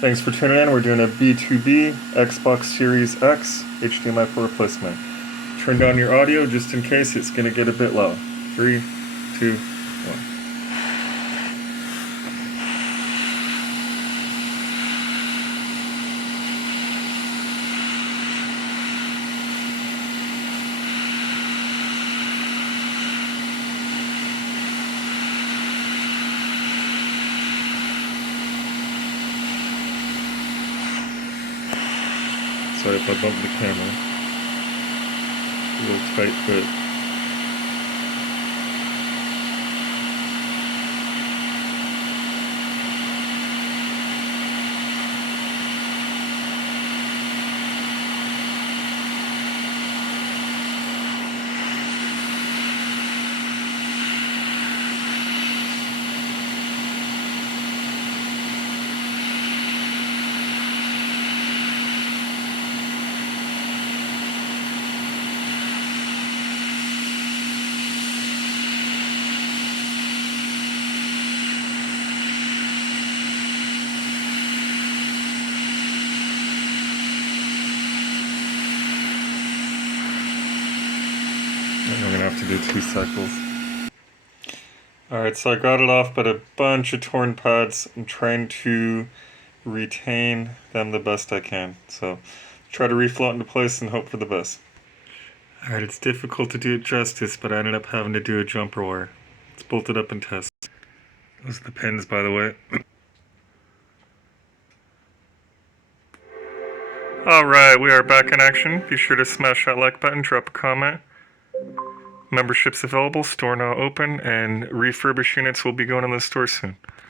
Thanks for tuning in. We're doing a B2B Xbox Series X HDMI port replacement. Turn down your audio just in case it's going to get a bit low. 3, 2, 1. Sorry if I bumped the camera. A little tight, but I'm gonna have to do 2 cycles. Alright, so I got it off, but a bunch of torn pads. I'm trying to retain them the best I can. So try to refloat into place and hope for the best. Alright, it's difficult to do it justice, but I ended up having to do a jumper wire. It's bolted up and tested. Those are the pins, by the way. Alright, we are back in action. Be sure to smash that like button, drop a comment. Memberships available, store now open, and refurbished units will be going in the store soon.